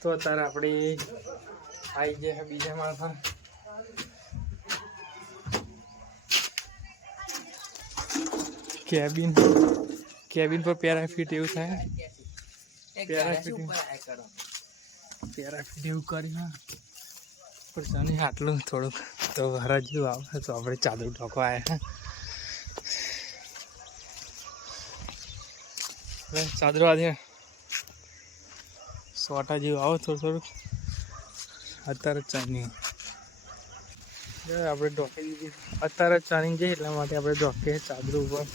તો અત્યારે આપણે આવી ગયા બીજા માળ પર. કેબિન પર પેરાફિટ એવું થાય. પેરાફિટ એવું કર્યું પણ જાણે આટલું થોડુંક તો હરા જેવું આવે તો આપણે ચાદર ઢોકવા આવ્યા. ચાદરો આજે સોટા જેવું આવો થોડુંક અત્યારે ચાની આપણે ઢોકી દીધી. અત્યારે ચાની જઈએ એટલા માટે આપણે ઢોકીએ ચાદર ઉપર.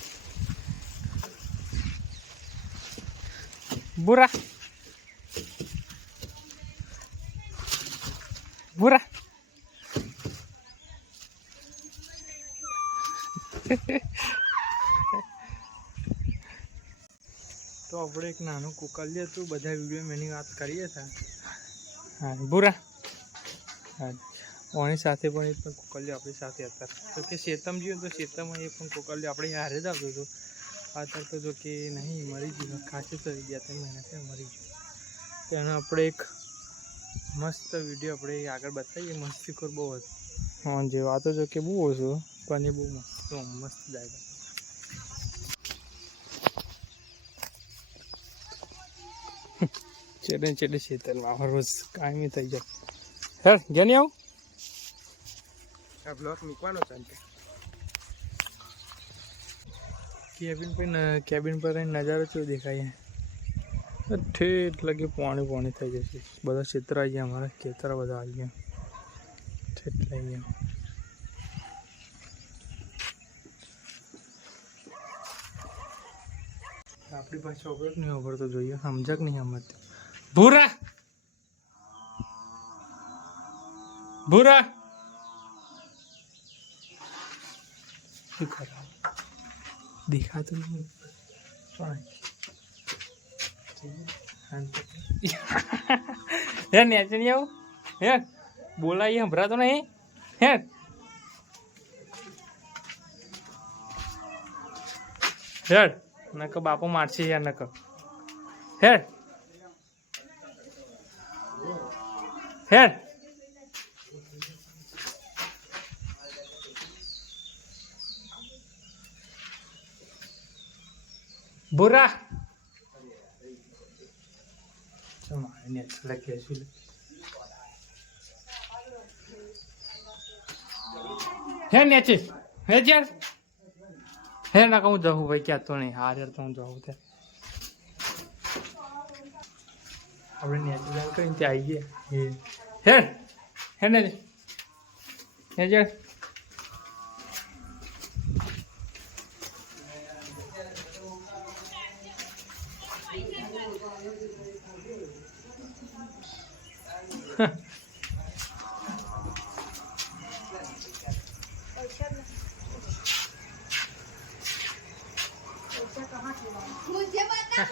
બુરા બુરા તો આપણે એક નાનું કુકલ્ય હતું, બધા વિડીયો એની વાત કરીએ હતા. હા બુરા હા, ઓની સાથે પણ એ પણ કુકલ્યો આપણી સાથે હતા. તો કે શેતમ જ્યું તો શેતમમાં એ પણ કુકલ્યો આપણે હારે જ આવતું હતું. અત્યારે તો જો કે નહીં, મરી ગયું, ખાંસી કરી ગયા 3 મહિનાથી મરી ગયું. તો એનો આપણે એક મસ્ત વિડીયો આપણે આગળ બતાવીએ. મસ્તીખોર બહુ હતું. હા જે વાતો જો કે બહુ ઓછું પણ એ બહુ મસ્ત જાય. ચેડે શેતરમાં રોજ કાયમી થઈ જાય. સર ગયા નહીં આવું આ બ્લોક મૂકવાનો ચાલતો. કેબિન પર નજારો કેવો દેખાય. ઠેઠ લગી પાણી થઈ જશે. બધા ક્ષેત્ર આવી ગયા, અમારા ખેતર બધા આવી ગયા. ઠેઠ લઈ ગયા. આપણી પાસે છોકરો જ નહીં ખબર તો જોઈએ સમજક નહીં સમજતી. ભૂરા ભૂરા શું કરે દેખાતું નહીં. હે નેચે નહીં આવું હે બોલાઈએ સંભળાતો નહીં હે. હેડ નક બાપુ મારશે યાર નક. હેડ હેડ બુરા હે નેચે હે યાર હે ના કહું જવું ભાઈ ક્યાં તો નહીં હાર તો હું જવું ત્યાં આપણે નેચરલ કરીને ત્યાં આવી ગયા. હે હે ને હે યાર मुझे बता